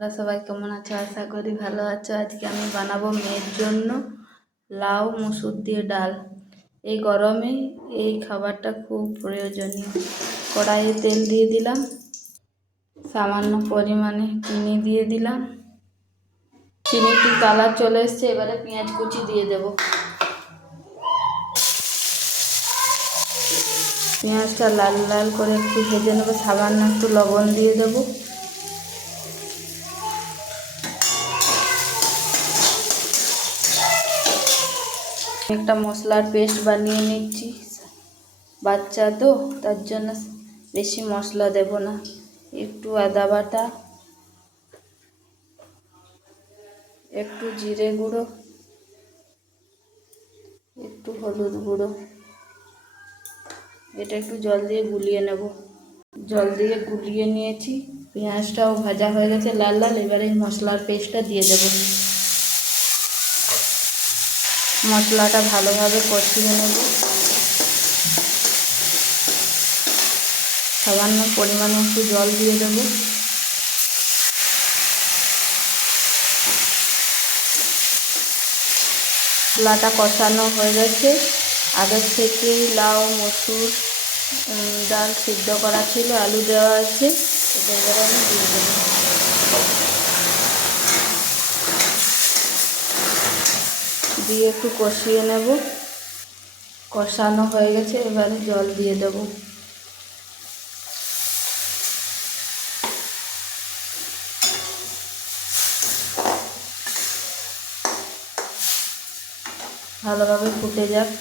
তোমরা সবাই কেমন আছো? আশা করি ভালো আছো। আজকে আমি বানাবো মেয়ের জন্য লাউ মুসুর দিয়ে ডাল। এই গরমে এই খাবারটা খুব প্রয়োজনীয়। কড়াইয়ে তেল দিয়ে দিলাম, সামান্য পরিমাণে চিনি দিয়ে দিলাম। চিনিটি কালার চলে এসছে, এবারে পেঁয়াজ কুচি দিয়ে দেব। পেঁয়াজটা লাল লাল করে একটু ভেজে নেবো। সামান্য একটু লবণ দিয়ে দেবো। একটা মশলার পেস্ট বানিয়ে নিচ্ছি। বাচ্চা তো, তার জন্য বেশি মশলা দেব না। একটু আদা বাটা, একটু জিরে গুঁড়ো, একটু হলুদ গুঁড়ো। এটা একটু জল দিয়ে গুলিয়ে নেব। জল দিয়ে গুলিয়ে নিয়েছি। পেঁয়াজটাও ভাজা হয়ে গেছে লাল লাল। এবারে এই মশলার পেস্টটা দিয়ে দেব। মশলাটা ভালোভাবে কষিয়ে নেব। সামান্য পরিমাণে একটু জল দিয়ে দেব। মশলাটা কষানো হয়ে গেছে। আগের থেকেই লাউ মসুর ডাল সিদ্ধ করা ছিল, আলু দেওয়া আছে। এটা এবারে আমি দিয়ে দেবো। দিয়ে একটু কষিয়ে নেব। কষানো হয়ে গেছে, এবারে জল দিয়ে দেব। ভালোভাবে ফুটে যাক।